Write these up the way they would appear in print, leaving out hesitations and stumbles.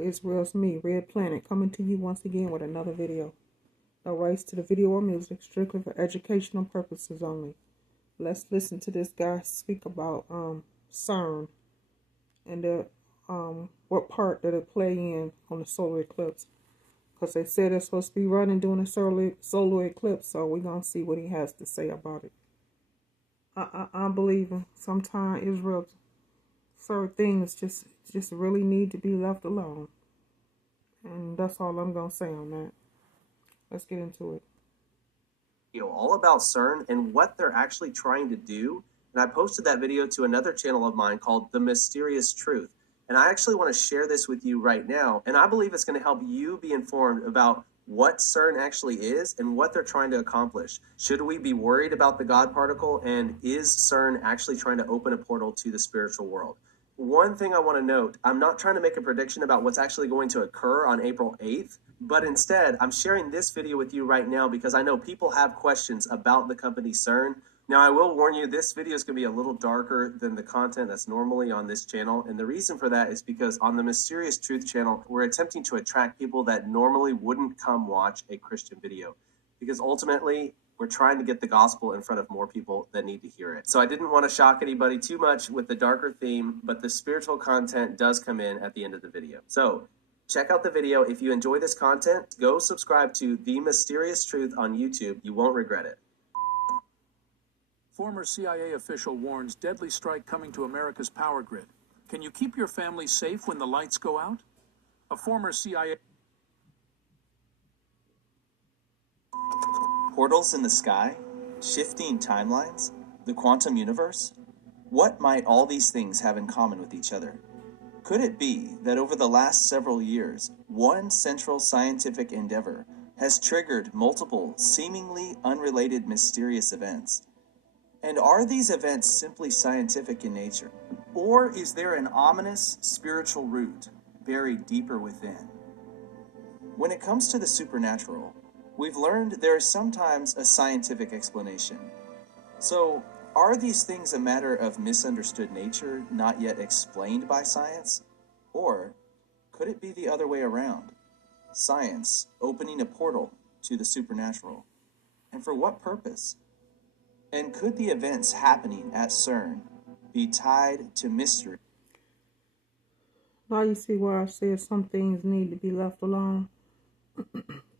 Israel's me, Red Planet, coming to you once again with another video. No rights to the video or music, strictly for educational purposes only. Let's listen to this guy speak about Cern and the what part that it play in on the solar eclipse. Because they said it's supposed to be running during the solar eclipse, so we're gonna see what he has to say about it. I'm believing sometimes Israel certain things just really need to be left alone. And that's all I'm going to say on that. Let's get into it. All about Cern and what they're actually trying to do. And I posted that video to another channel of mine called The Mysterious Truth. And I actually want to share this with you right now. And I believe it's going to help you be informed about what Cern actually is and what they're trying to accomplish. Should we be worried about the God particle? And is Cern actually trying to open a portal to the spiritual world? One thing I want to note, I'm not trying to make a prediction about what's actually going to occur on April 8th, but instead, I'm sharing this video with you right now because I know people have questions about the company Cern. Now, I will warn you, this video is going to be a little darker than the content that's normally on this channel, and the reason for that is because on the Mysterious Truth channel, we're attempting to attract people that normally wouldn't come watch a Christian video, because ultimately, we're trying to get the gospel in front of more people that need to hear it. So I didn't want to shock anybody too much with the darker theme, but the spiritual content does come in at the end of the video. So check out the video. If you enjoy this content, go subscribe to The Mysterious Truth on YouTube. You won't regret it. Former CIA official warns deadly strike coming to America's power grid. Can you keep your family safe when the lights go out? A former CIA... Portals in the sky? Shifting timelines? The quantum universe? What might all these things have in common with each other? Could it be that over the last several years, one central scientific endeavor has triggered multiple, seemingly unrelated mysterious events? And are these events simply scientific in nature? Or is there an ominous spiritual root buried deeper within? When it comes to the supernatural, we've learned there is sometimes a scientific explanation. So, are these things a matter of misunderstood nature, not yet explained by science? Or could it be the other way around? Science opening a portal to the supernatural. And for what purpose? And could the events happening at Cern be tied to mystery? Now you see why I said some things need to be left alone.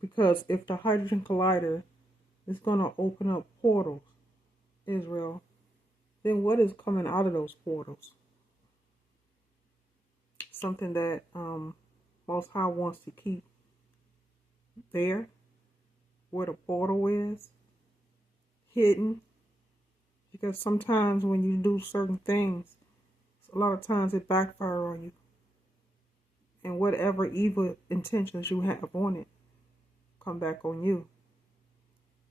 Because if the Hydrogen Collider is going to open up portals, Israel, then what is coming out of those portals? Something that Most High wants to keep there, where the portal is, hidden. Because sometimes when you do certain things, a lot of times it backfires on you. And whatever evil intentions you have on it come back on you.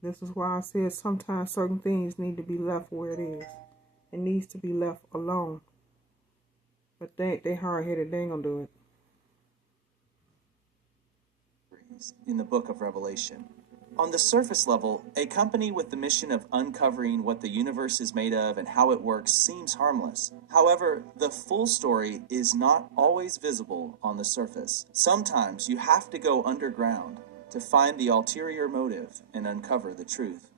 This is why I said sometimes certain things need to be left where it is. It needs to be left alone. But they hard-headed, they ain't gonna do it. In the book of Revelation. On the surface level, a company with the mission of uncovering what the universe is made of and how it works seems harmless. However, the full story is not always visible on the surface. Sometimes you have to go underground to find the ulterior motive and uncover the truth.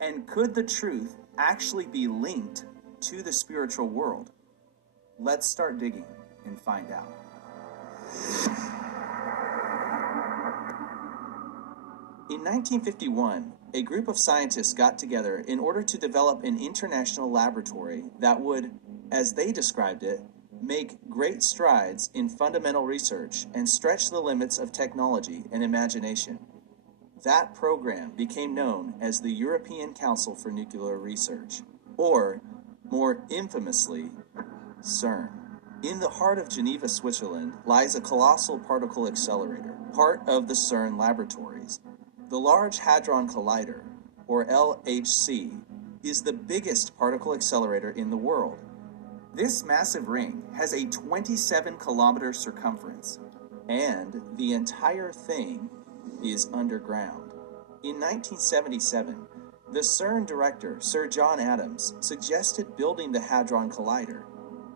And could the truth actually be linked to the spiritual world? Let's start digging and find out. In 1951, a group of scientists got together in order to develop an international laboratory that would, as they described it, make great strides in fundamental research and stretch the limits of technology and imagination. That program became known as the European Council for Nuclear Research, or, more infamously, Cern. In the heart of Geneva, Switzerland, lies a colossal particle accelerator, part of the Cern laboratories. The Large Hadron Collider, or LHC, is the biggest particle accelerator in the world. This massive ring has a 27-kilometer circumference, and the entire thing is underground. In 1977, the CERN director, Sir John Adams, suggested building the Hadron Collider.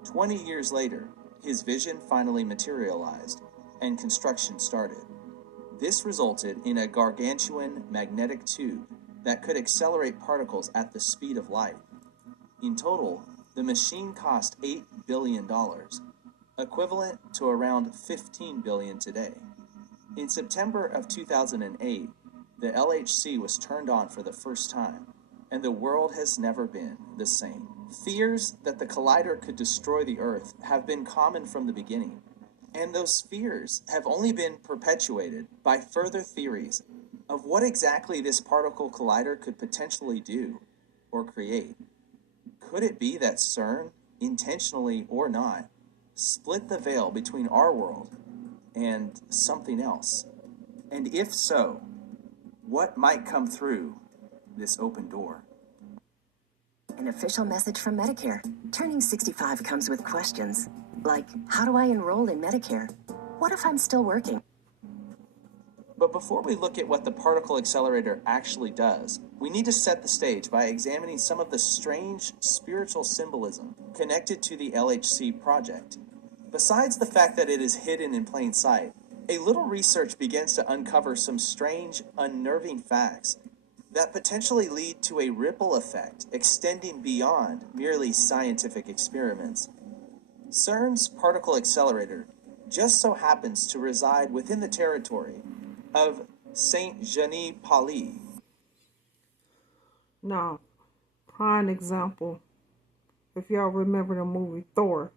20 years later, his vision finally materialized, and construction started. This resulted in a gargantuan magnetic tube that could accelerate particles at the speed of light. In total, the machine cost $8 billion, equivalent to around $15 billion today. In September of 2008, the LHC was turned on for the first time, and the world has never been the same. Fears that the collider could destroy the Earth have been common from the beginning, and those fears have only been perpetuated by further theories of what exactly this particle collider could potentially do or create. Could it be that Cern, intentionally or not, split the veil between our world and something else? And if so, what might come through this open door? An official message from Medicare. Turning 65 comes with questions, like, how do I enroll in Medicare? What if I'm still working? But before we look at what the particle accelerator actually does, we need to set the stage by examining some of the strange spiritual symbolism connected to the LHC project. Besides the fact that it is hidden in plain sight, a little research begins to uncover some strange, unnerving facts that potentially lead to a ripple effect extending beyond merely scientific experiments. Cern's particle accelerator just so happens to reside within the territory of Saint Genis Pali. Now, prime example, if y'all remember the movie Thor,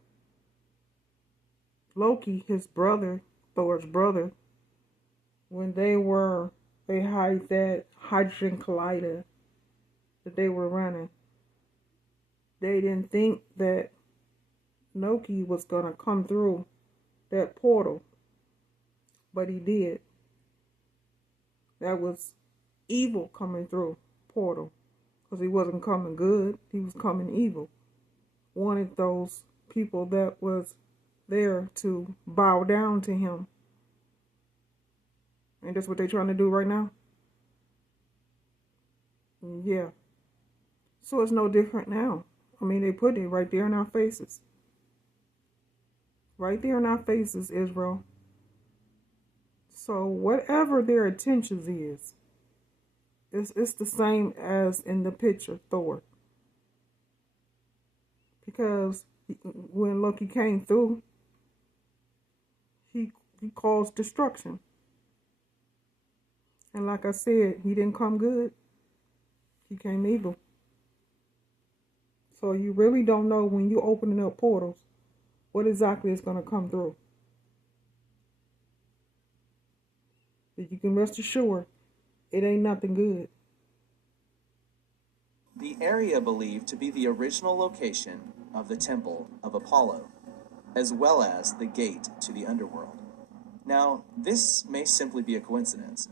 Loki, his brother, Thor's brother, when they had that hydrogen collider that they were running, they didn't think that Loki was going to come through that portal, but he did. That was evil coming through portal, because he wasn't coming good, he was coming evil. Wanted those people that was there to bow down to him. And that's what they're trying to do right now. Yeah. So it's no different now. I mean, they put it right there in our faces. Right there in our faces, Israel. So whatever their intentions is, it's the same as in the picture, Thor. Because when Loki came through, he caused destruction. And like I said, he didn't come good. He came evil. So you really don't know when you're opening up portals what exactly is going to come through. But you can rest assured, it ain't nothing good. The area believed to be the original location of the Temple of Apollo, as well as the gate to the underworld. Now, this may simply be a coincidence,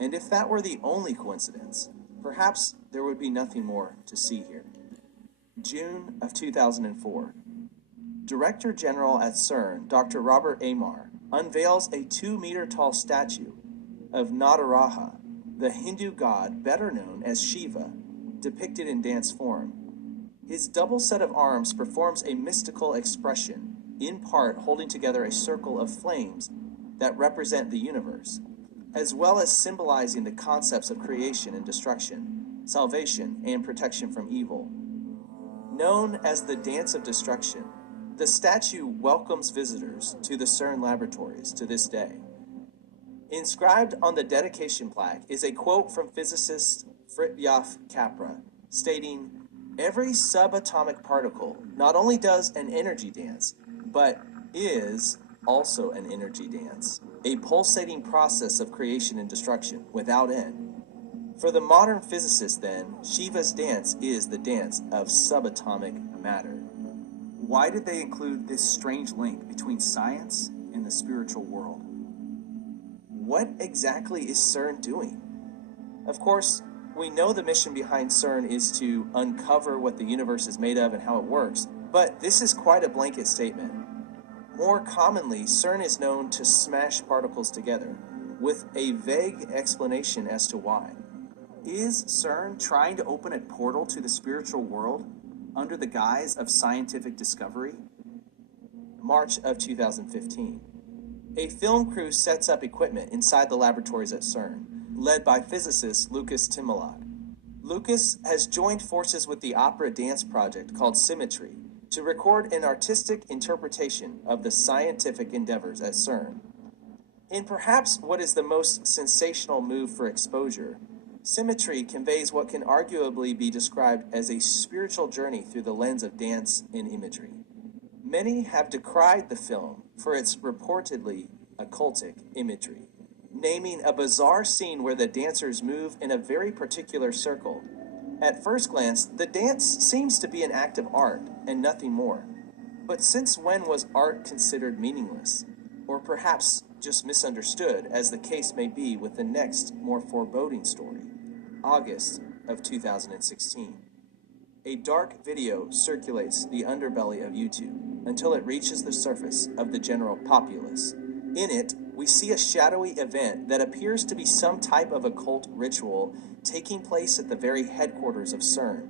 and if that were the only coincidence, perhaps there would be nothing more to see here. June of 2004. Director General at Cern, Dr. Robert Amar, unveils a 2-meter-tall statue of Nataraja, the Hindu god better known as Shiva, depicted in dance form. His double set of arms performs a mystical expression, in part holding together a circle of flames that represent the universe, as well as symbolizing the concepts of creation and destruction, salvation and protection from evil. Known as the Dance of Destruction, the statue welcomes visitors to the Cern laboratories to this day. Inscribed on the dedication plaque is a quote from physicist Fritjof Capra, stating, "Every subatomic particle not only does an energy dance, but is also an energy dance, a pulsating process of creation and destruction without end." For the modern physicist, then, Shiva's dance is the dance of subatomic matter. Why did they include this strange link between science and the spiritual world? What exactly is Cern doing? Of course, we know the mission behind Cern is to uncover what the universe is made of and how it works, but this is quite a blanket statement. More commonly, Cern is known to smash particles together, with a vague explanation as to why. Is Cern trying to open a portal to the spiritual world under the guise of scientific discovery? March of 2015. A film crew sets up equipment inside the laboratories at Cern, led by physicist Lucas Timilad. Lucas has joined forces with the opera dance project called Symmetry to record an artistic interpretation of the scientific endeavors at Cern. In perhaps what is the most sensational move for exposure, Symmetry conveys what can arguably be described as a spiritual journey through the lens of dance and imagery. Many have decried the film for its reportedly occultic imagery, naming a bizarre scene where the dancers move in a very particular circle. At first glance, the dance seems to be an act of art and nothing more. But since when was art considered meaningless? Or perhaps just misunderstood, as the case may be with the next, more foreboding story, August of 2016. A dark video circulates the underbelly of YouTube until it reaches the surface of the general populace. In it, we see a shadowy event that appears to be some type of occult ritual taking place at the very headquarters of Cern,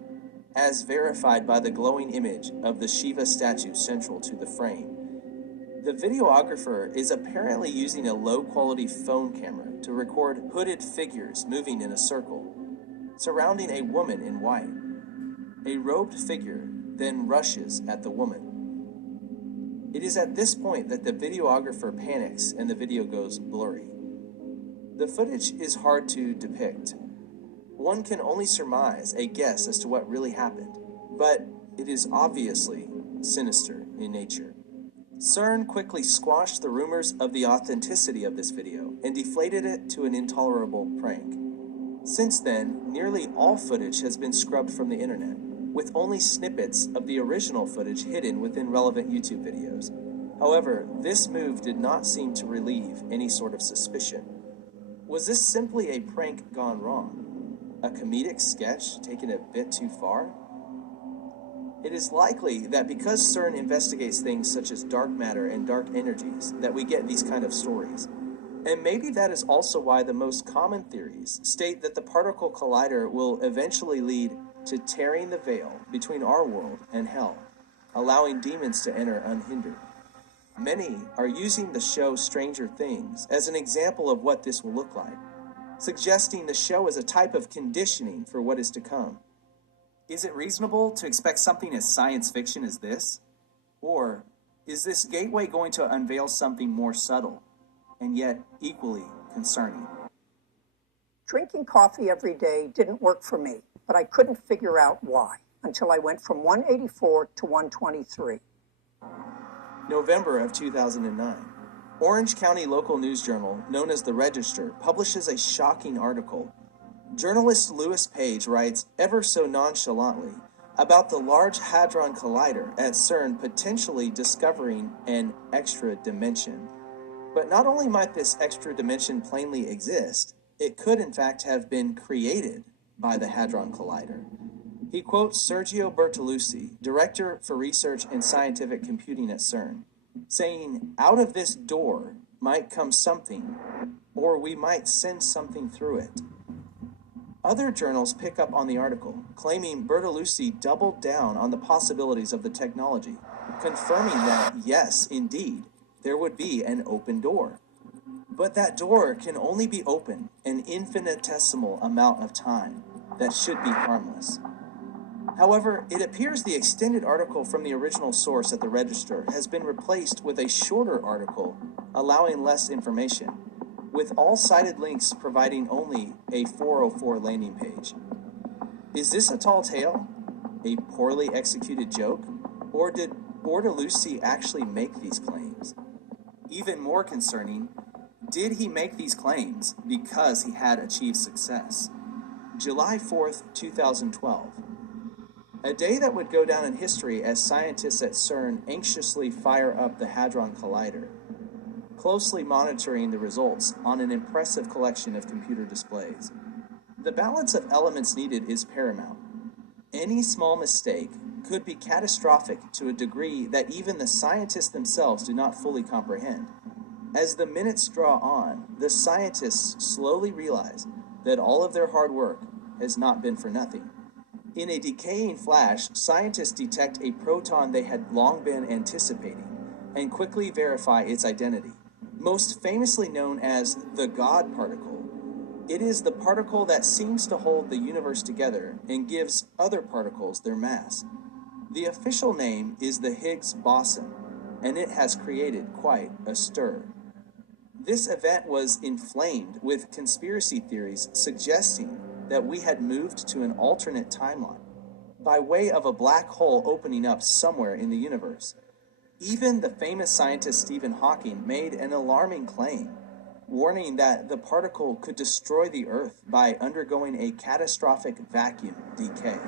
as verified by the glowing image of the Shiva statue central to the frame. The videographer is apparently using a low-quality phone camera to record hooded figures moving in a circle, surrounding a woman in white. A robed figure then rushes at the woman. It is at this point that the videographer panics and the video goes blurry. The footage is hard to depict. One can only surmise a guess as to what really happened, but it is obviously sinister in nature. Cern quickly squashed the rumors of the authenticity of this video and deflated it to an intolerable prank. Since then, nearly all footage has been scrubbed from the internet, with only snippets of the original footage hidden within relevant YouTube videos. However, this move did not seem to relieve any sort of suspicion. Was this simply a prank gone wrong? A comedic sketch taken a bit too far? It is likely that because Cern investigates things such as dark matter and dark energies that we get these kind of stories. And maybe that is also why the most common theories state that the particle collider will eventually lead to tearing the veil between our world and hell, allowing demons to enter unhindered. Many are using the show Stranger Things as an example of what this will look like, suggesting the show is a type of conditioning for what is to come. Is it reasonable to expect something as science fiction as this? Or is this gateway going to unveil something more subtle, and yet equally concerning? Drinking coffee every day didn't work for me, but I couldn't figure out why until I went from 184 to 123. November of 2009. Orange County local news journal known as The Register publishes a shocking article. Journalist Lewis Page writes ever so nonchalantly about the Large Hadron Collider at Cern potentially discovering an extra dimension. But not only might this extra dimension plainly exist, it could in fact have been created by the Hadron Collider. He quotes Sergio Bertolucci, Director for Research and Scientific Computing at Cern, saying, "Out of this door might come something, or we might send something through it." Other journals pick up on the article, claiming Bertolucci doubled down on the possibilities of the technology, confirming that, yes, indeed, there would be an open door. But that door can only be open an infinitesimal amount of time that should be harmless. However, it appears the extended article from the original source at the Register has been replaced with a shorter article allowing less information, with all cited links providing only a 404 landing page. Is this a tall tale? A poorly executed joke? Or did Bertolucci actually make these claims? Even more concerning, did he make these claims because he had achieved success? July 4th, 2012. A day that would go down in history as scientists at Cern anxiously fire up the Hadron Collider, closely monitoring the results on an impressive collection of computer displays. The balance of elements needed is paramount. Any small mistake could be catastrophic to a degree that even the scientists themselves do not fully comprehend. As the minutes draw on, the scientists slowly realize that all of their hard work has not been for nothing. In a decaying flash, scientists detect a proton they had long been anticipating, and quickly verify its identity. Most famously known as the God particle, it is the particle that seems to hold the universe together and gives other particles their mass. The official name is the Higgs boson, and it has created quite a stir. This event was inflamed with conspiracy theories suggesting that we had moved to an alternate timeline by way of a black hole opening up somewhere in the universe. Even the famous scientist Stephen Hawking made an alarming claim, warning that the particle could destroy the Earth by undergoing a catastrophic vacuum decay.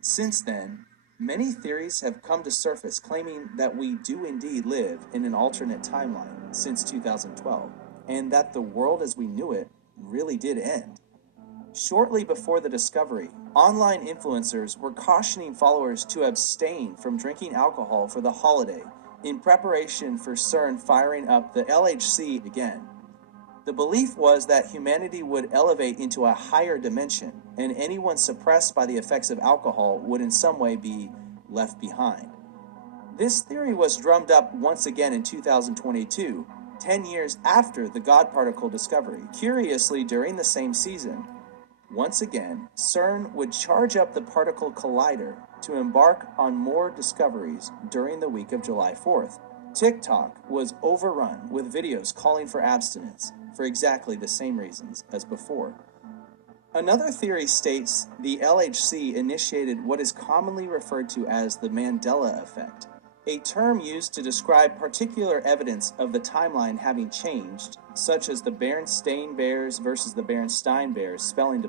Since then, many theories have come to surface claiming that we do indeed live in an alternate timeline since 2012, and that the world as we knew it really did end. Shortly before the discovery, online influencers were cautioning followers to abstain from drinking alcohol for the holiday in preparation for Cern firing up the LHC again. The belief was that humanity would elevate into a higher dimension, and anyone suppressed by the effects of alcohol would in some way be left behind. This theory was drummed up once again in 2022, 10 years after the God particle discovery. Curiously, during the same season, once again, Cern would charge up the particle collider to embark on more discoveries during the week of July 4th. TikTok was overrun with videos calling for abstinence for exactly the same reasons as before. Another theory states the LHC initiated what is commonly referred to as the Mandela effect, a term used to describe particular evidence of the timeline having changed, such as the Berenstain Bears versus the Berenstain Bears spelling